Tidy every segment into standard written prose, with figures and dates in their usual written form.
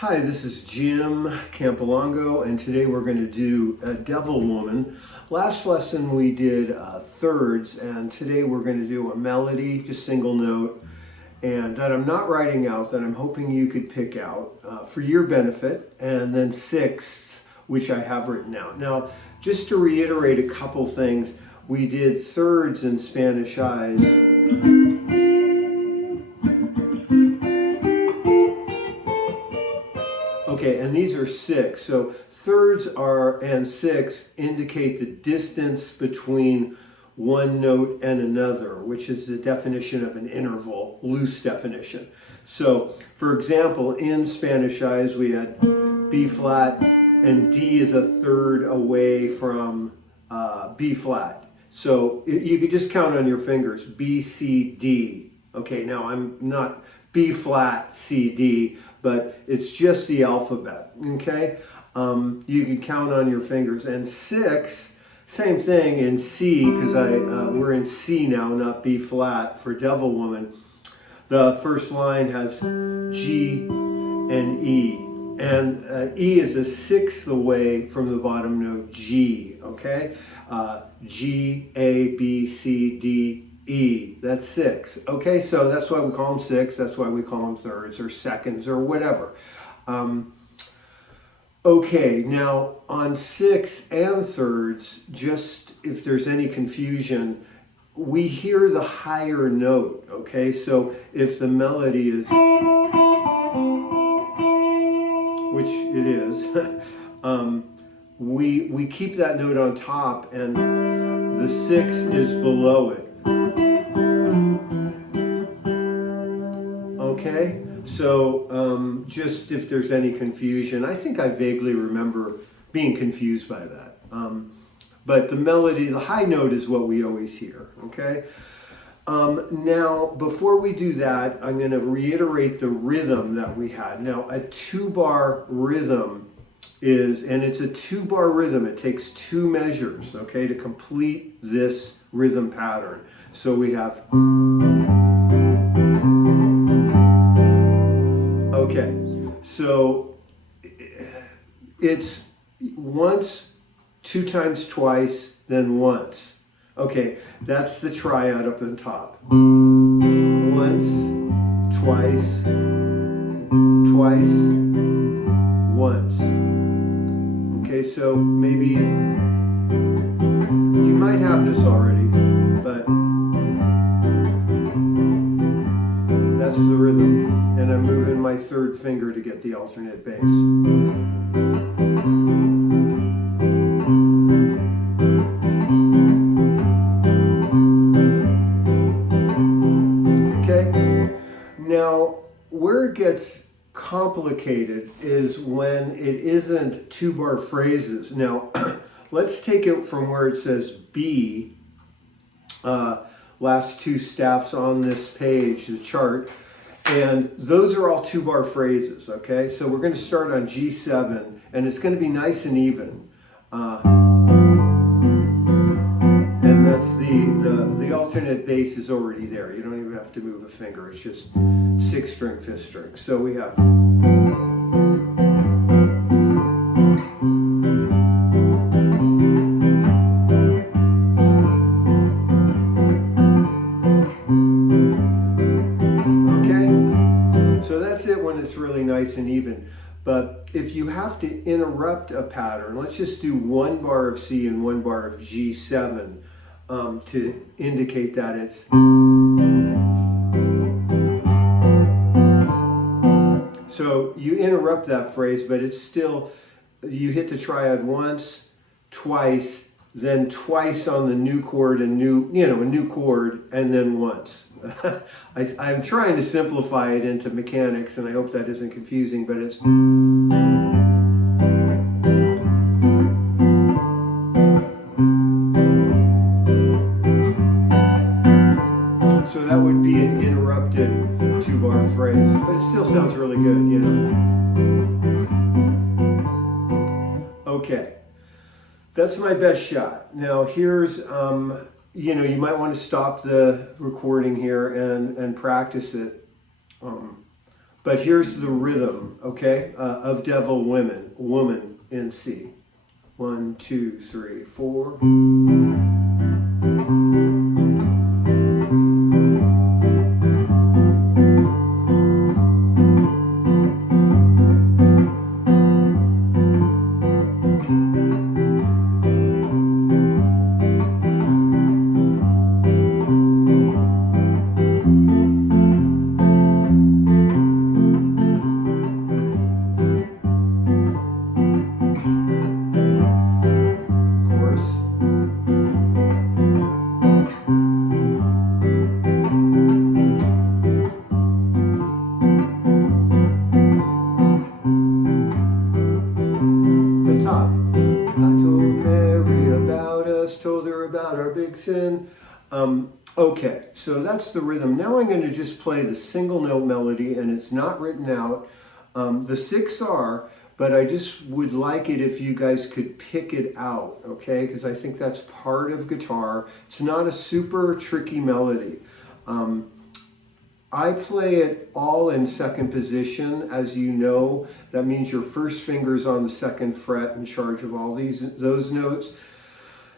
Hi, this is Jim Campilongo, and today we're going to do a Devil Woman. Last lesson we did thirds, and today we're going to do a melody, just single note, and that I'm not writing out, that I'm hoping you could pick out for your benefit, and then sixths, which I have written out. Now, just to reiterate a couple things, we did thirds in Spanish Eyes. Okay, and these are six. So thirds and six indicate the distance between one note and another, which is the definition of an interval, loose definition. So, for example, in Spanish Eyes, we had B flat, and D is a third away from B flat. So you could just count on your fingers, B, C, D. Okay, now I'm not B flat, C, D, but it's just the alphabet, okay? You can count on your fingers. And six, same thing in C, because we're in C now, not B flat for Devil Woman. The first line has G and E. And E is a sixth away from the bottom note G, okay? G, A, B, C, D, E, that's six. Okay, so that's why we call them six. That's why we call them thirds or seconds or whatever. Okay, now on sixths and thirds, just if there's any confusion, we hear the higher note. Okay, so if the melody is, which it is, we keep that note on top, and the six is below it. Okay, so just if there's any confusion, I think I vaguely remember being confused by that. But the melody, the high note is what we always hear, okay? Now, before we do that, I'm going to reiterate the rhythm that we had. Now, a two-bar rhythm is, and it's a two-bar rhythm, it takes two measures, okay, to complete this rhythm pattern. So we have, okay, so it's once, two times twice, then once. Okay, that's the triad up on top. Once, twice, twice, once. Okay, so maybe you might have this already, but that's the rhythm. And I'm moving my third finger to get the alternate bass. Now, where it gets complicated is when it isn't two-bar phrases. Now, let's take it from where it says B, last two staffs on this page, the chart, and those are all two-bar phrases, okay? So we're going to start on G7, and it's going to be nice and even. And that's the alternate bass is already there. You don't even have to move a finger. It's just sixth string, fifth string. So we have. Okay? So that's it when it's really nice and even. But if you have to interrupt a pattern, let's just do one bar of C and one bar of G7 to indicate that it's. So you interrupt that phrase, but it's still, you hit the triad once, twice, then twice on the new chord, and a new chord, and then once. I'm trying to simplify it into mechanics, and I hope that isn't confusing, but it's. So that would be an interrupted two-bar phrase, but it still sounds really good, you know. Okay, that's my best shot. Now here's, you might want to stop the recording here and practice it. But here's the rhythm, okay, of Devil Woman in C. 1, 2, 3, 4. Told her about our big sin. Okay, so that's the rhythm. Now I'm going to just play the single note melody, and it's not written out. The 6 are, but I just would like it if you guys could pick it out, okay? Because I think that's part of guitar. It's not a super tricky melody. I play it all in second position, as you know. That means your first finger's on the 2nd fret in charge of all those notes.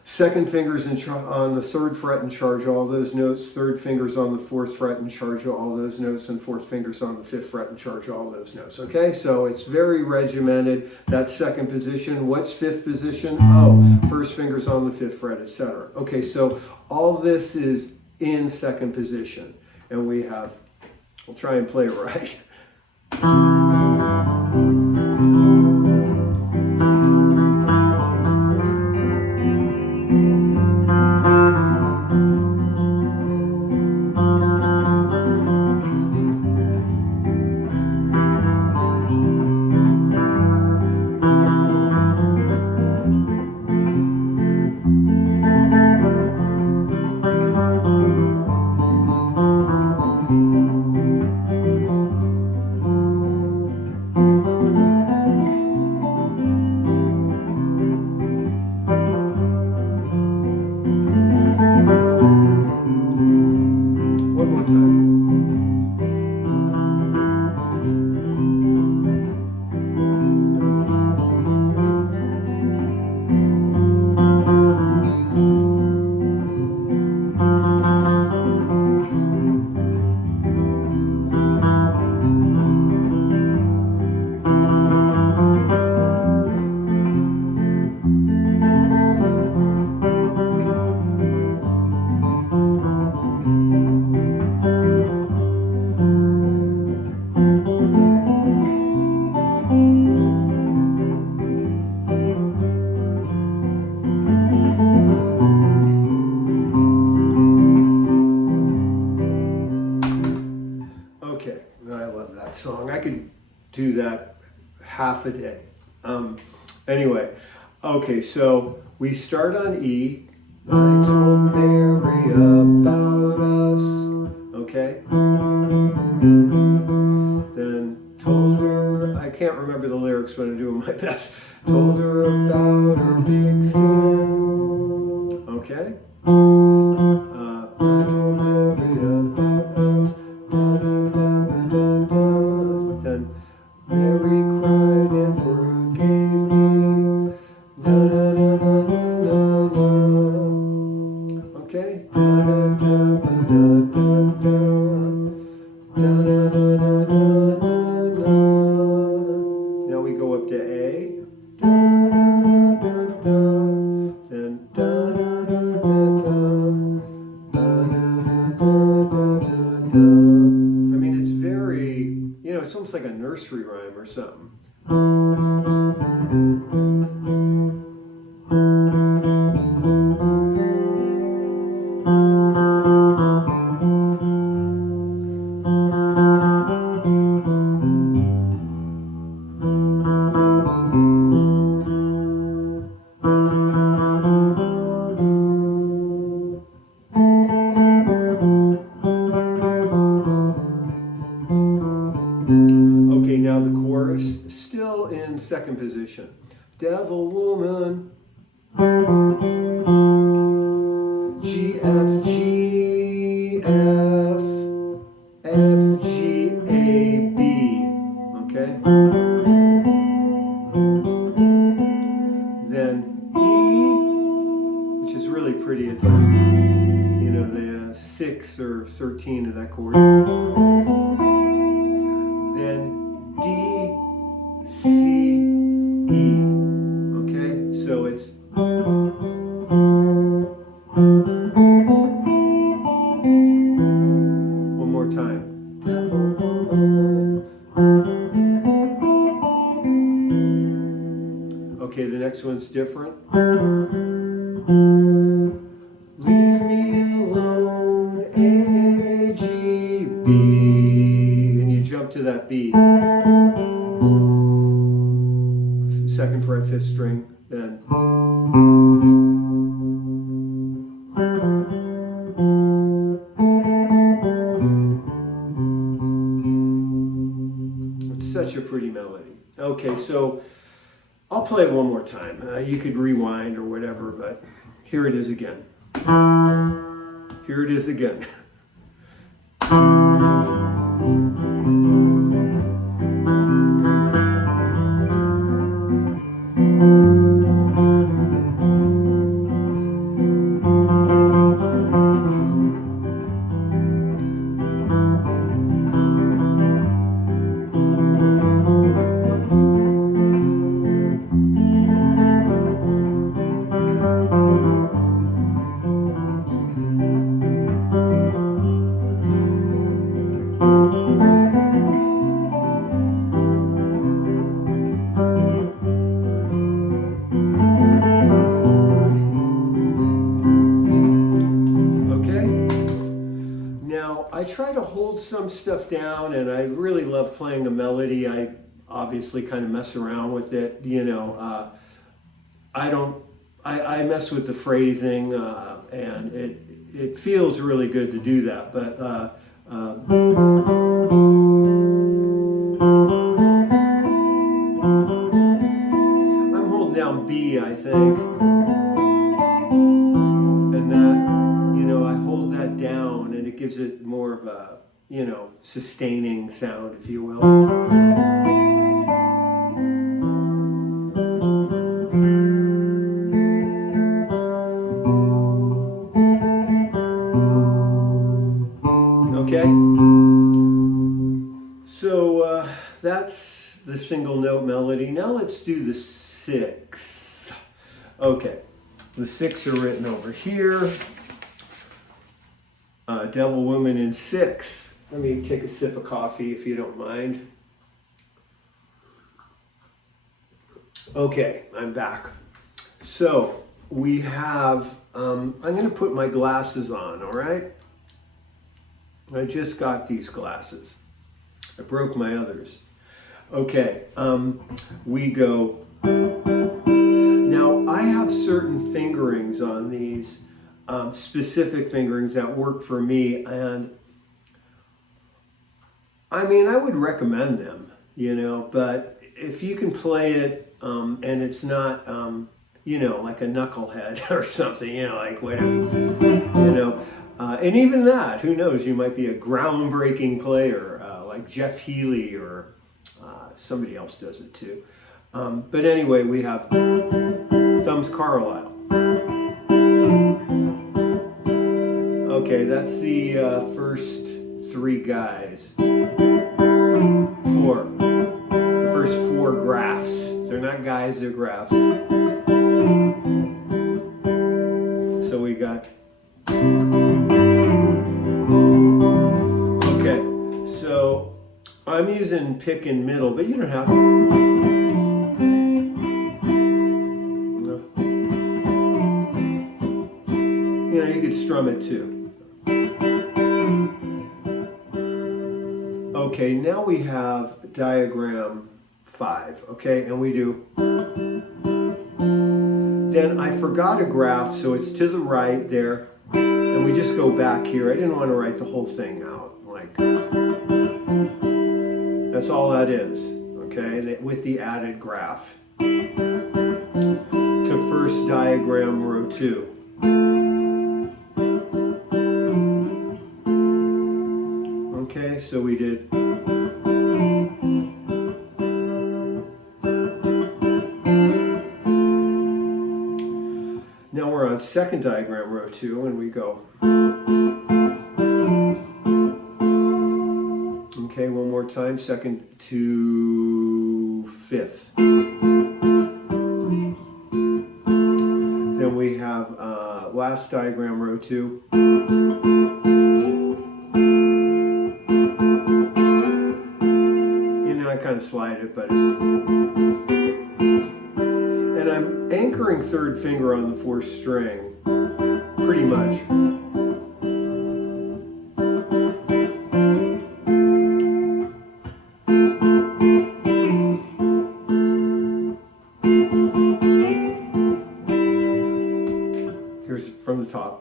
Second finger's on the 3rd fret in charge of all those notes. 3rd finger's on the 4th fret in charge of all those notes. And 4th finger's on the 5th fret in charge of all those notes. Okay, so it's very regimented. That's second position. What's 5th position? Oh, first finger's on the 5th fret, etc. Okay, so all this is in second position. And we have, we'll try and play it right. Song. I could do that half a day. Anyway, okay, so we start on E. I told Mary about us. Okay. Then told her, I can't remember the lyrics, but I'm doing my best. Told her about her big sin. Okay. I told Mary about us. Then Mary cried and forgave me. Okay. Now we go up to A. Then I mean, it's very, you know, it's almost like a nursery rhyme or something. Okay, now the chorus, still in second position. Devil woman, G, F, G, F, F, G, A, B. next one's different. Leave me alone, A, G, B. And you jump to that B. Second fret, fifth string, then. It's such a pretty melody. Okay, so I'll play it one more time. You could rewind or whatever, but here it is again. Here it is again. I try to hold some stuff down, and I really love playing a melody. I obviously kind of mess around with it, you know. I mess with the phrasing, and it feels really good to do that. But I'm holding down B, I think, and that, you know, I hold that down, and it gives it more of a, you know, sustaining sound, if you will. Okay, so that's the single note melody. Now let's do the six. Okay, the six are written over here. Devil Woman in 6. Let me take a sip of coffee if you don't mind. Okay, I'm back. So we have, I'm going to put my glasses on, all right? I just got these glasses. I broke my others. Okay, we go. Now, I have certain fingerings on these, specific fingerings that work for me, and I mean, I would recommend them, you know, but if you can play it and it's not, you know, like a knucklehead or something, you know, like whatever, you know, and even that, who knows, you might be a groundbreaking player like Jeff Healey, or somebody else does it too. But anyway, we have Thumbs Carlisle. Okay, that's the first 3 guys. 4. The first 4 graphs. They're not guys, they're graphs. So we got. Okay, so I'm using pick and middle, but you don't have to. You know, you could strum it too. Okay, now we have diagram 5, okay, and we do. Then I forgot a graph, so it's to the right there, and we just go back here. I didn't want to write the whole thing out, like, that's all that is, okay, with the added graph. To first diagram row 2. Okay, so we did. Now we're on second diagram row 2, and we go. Okay, one more time, second to fifth. Then we have last diagram row 2. You know, I kind of slide it, but it's. And I'm anchoring third finger on the fourth string, pretty much. Here's from the top.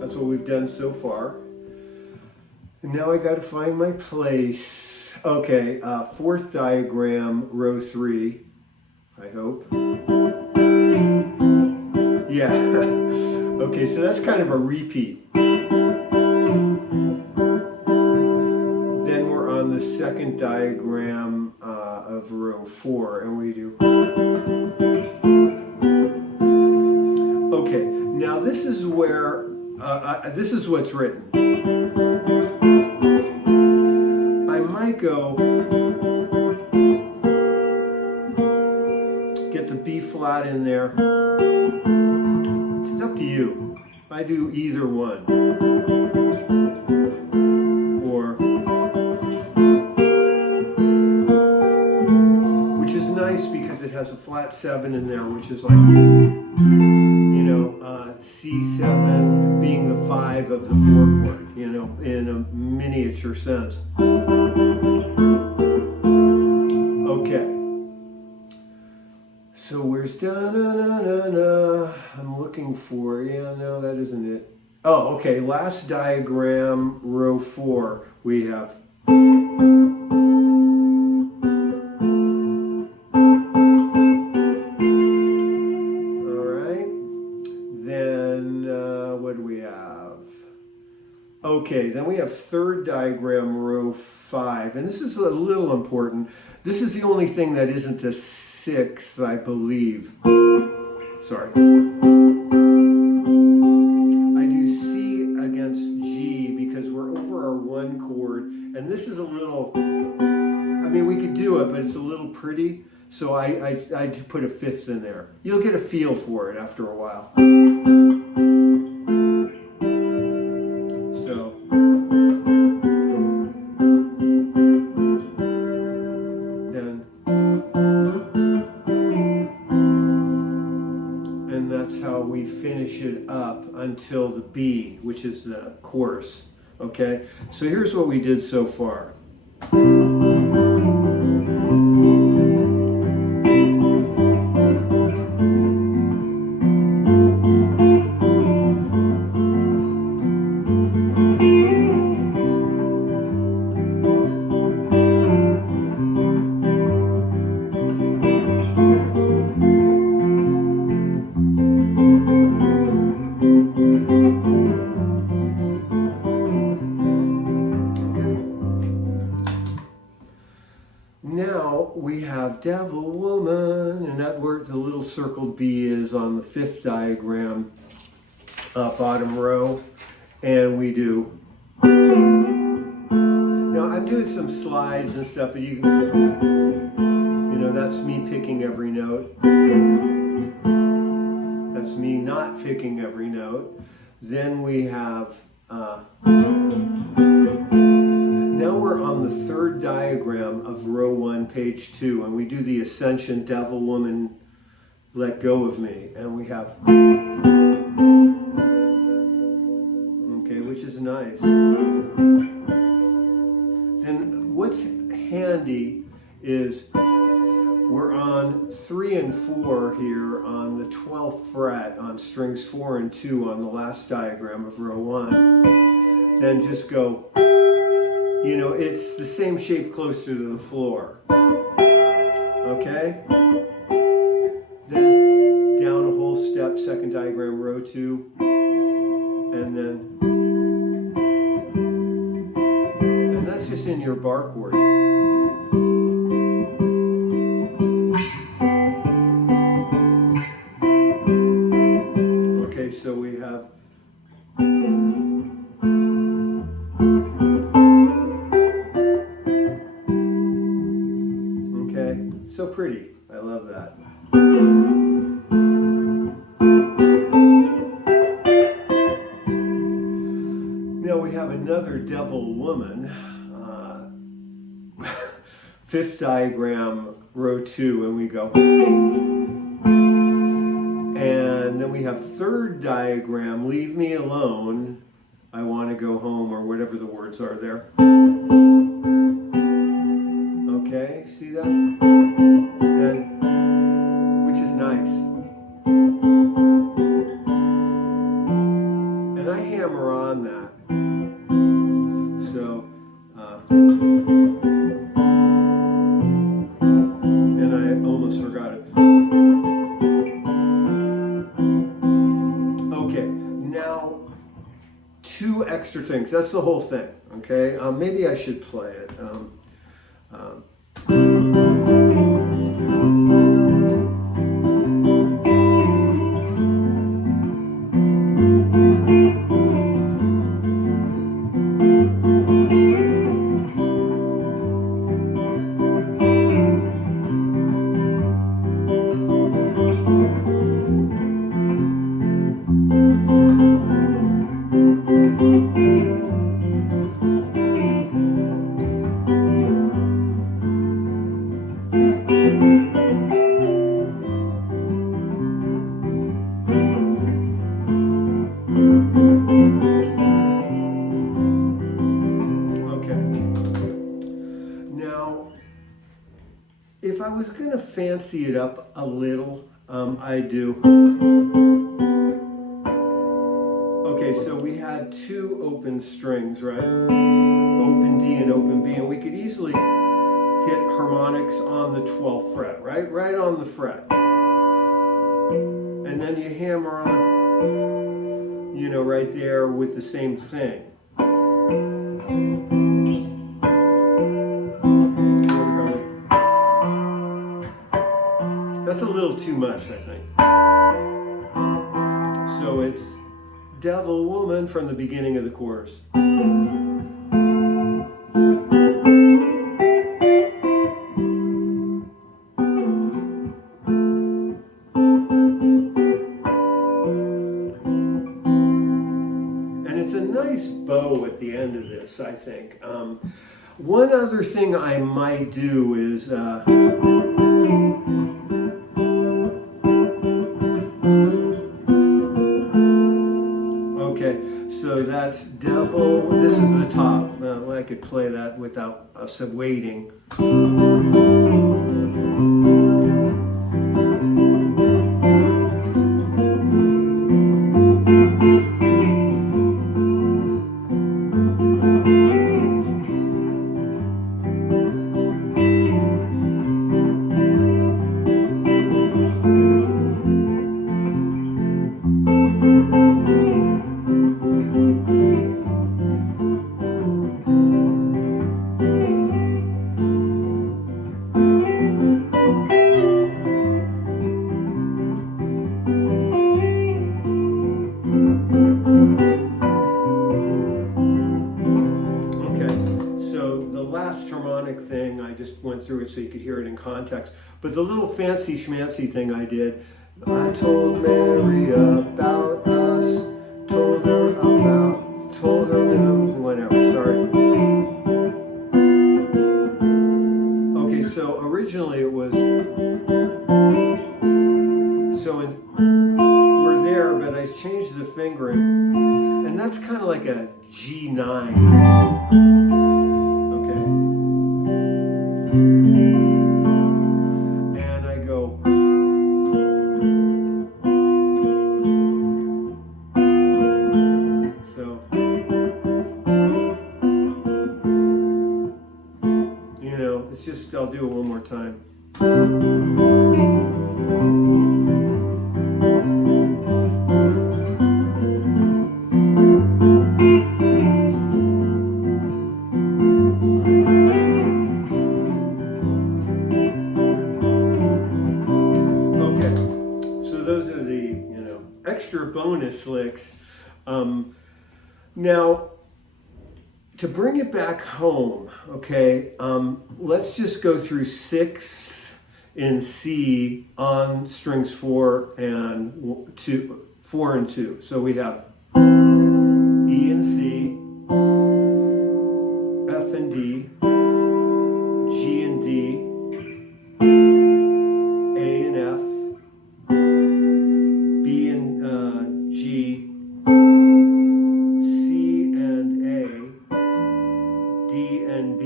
That's what we've done so far. And now I got to find my place. Okay, fourth diagram, row 3, I hope. Yeah. Okay, so that's kind of a repeat. Then we're on the second diagram of row 4, and we do. Okay, now this is where this is what's written. I might go get the B flat in there. It's up to you. I do either one. Or, which is nice because it has a flat 7 in there, which is like, C7 being the 5 of the 4 chord, in a miniature sense. Okay. So where's da-na-na-na-na? I'm looking for, no, that isn't it. Oh, okay, last diagram, row 4, we have. Okay, then we have third diagram, row 5, and this is a little important. This is the only thing that isn't a 6th, I believe. Sorry. I do C against G because we're over our 1 chord, and this is a little, we could do it, but it's a little pretty, so I put a 5th in there. You'll get a feel for it after a while. And that's how we finish it up until the B, which is the chorus. Okay, so here's what we did so far. Now we have Devil Woman, and that where the little circled B is on the 5th diagram, bottom row, and we do. Now I'm doing some slides and stuff, but you can, that's me picking every note. That's me not picking every note. Then we have. Now we're on the 3rd diagram of row 1, page 2, and we do the Ascension, Devil Woman, Let Go of Me, and we have, okay, which is nice. Then what's handy is we're on 3 and 4 here on the 12th fret on strings 4 and 2 on the last diagram of row 1. Then just go. It's the same shape closer to the floor. Okay? Then down a whole step, 2nd diagram, row 2. And that's just in your bar chord. Okay, so we have. So pretty. I love that. devil woman, fifth diagram, row 2, and we go. And then we have third diagram, leave me alone, I want to go home, or whatever the words are there. Okay, see that? Then, which is nice. And I hammer on that. So, and I almost forgot it. Okay, now 2 extra things. That's the whole thing. Okay, maybe I should play it. If I was going to fancy it up a little, I do. Okay, so we had 2 open strings, right? Open D and open B, and we could easily hit harmonics on the 12th fret, right? Right on the fret. And then you hammer on, you know, right there with the same thing. That's a little too much, I think. So it's devil woman from the beginning of the chorus. And it's a nice bow at the end of this, I think. One other thing I might do is so that's devil, this is the top. I could play that without some waiting. Thing, I just went through it so you could hear it in context. But the little fancy schmancy thing I did, I told Mary about us, told her whatever, sorry. Okay, so originally it was, we're there, but I changed the fingering, and that's kind of like a G9. And I go, so, you know, it's just, I'll do it one more time. Extra bonus licks. Now, to bring it back home, okay, let's just go through 6 in C on strings 4 and 2. So we have E and C, and D, G and D, A and F, B and G, C and A, D and B,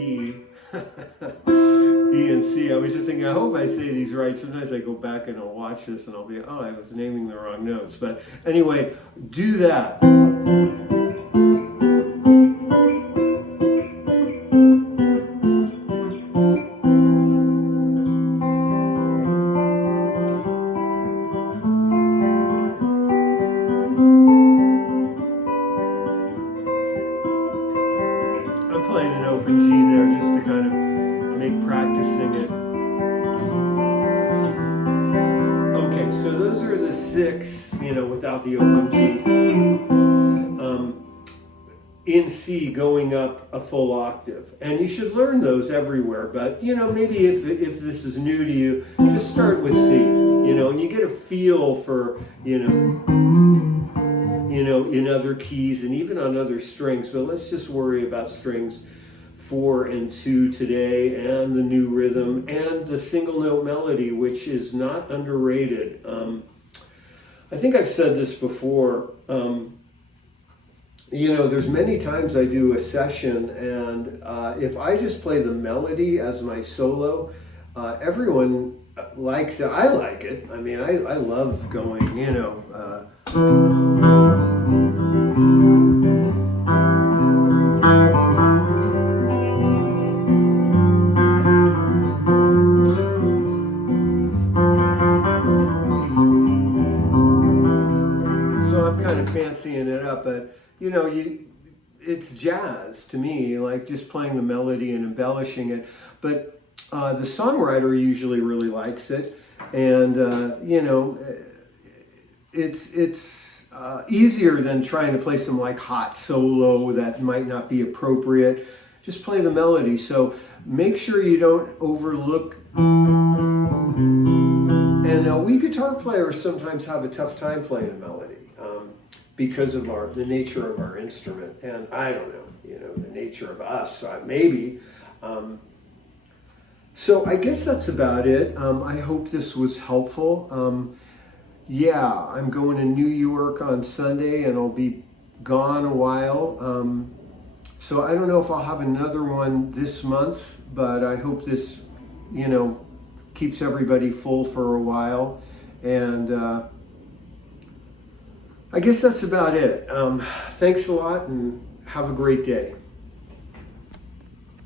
E and C. I was just thinking, I hope I say these right. Sometimes I go back and I'll watch this and I'll be, oh, I was naming the wrong notes. But anyway, do that. I'm playing an open G there just to kind of make practicing it. Okay, so those are the 6, without the open G. In C, going up a full octave. And you should learn those everywhere, but maybe if this is new to you, just start with C, and you get a feel for, in other keys and even on other strings. But let's just worry about strings 4 and 2 today, and the new rhythm, and the single note melody, which is not underrated. I think I've said this before. There's many times I do a session, and if I just play the melody as my solo, everyone likes it. I like it. I mean, I love going, So I'm kind of fancying it up, but it's jazz to me, like just playing the melody and embellishing it. But the songwriter usually really likes it, and it's easier than trying to play some like hot solo that might not be appropriate. Just play the melody. So make sure you don't overlook. And we guitar players sometimes have a tough time playing a melody. Because of the nature of our instrument, and I don't know, the nature of us, maybe. So I guess that's about it. I hope this was helpful. Yeah, I'm going to New York on Sunday, and I'll be gone a while. So I don't know if I'll have another one this month, but I hope this, keeps everybody full for a while. And I guess that's about it. Thanks a lot, and have a great day.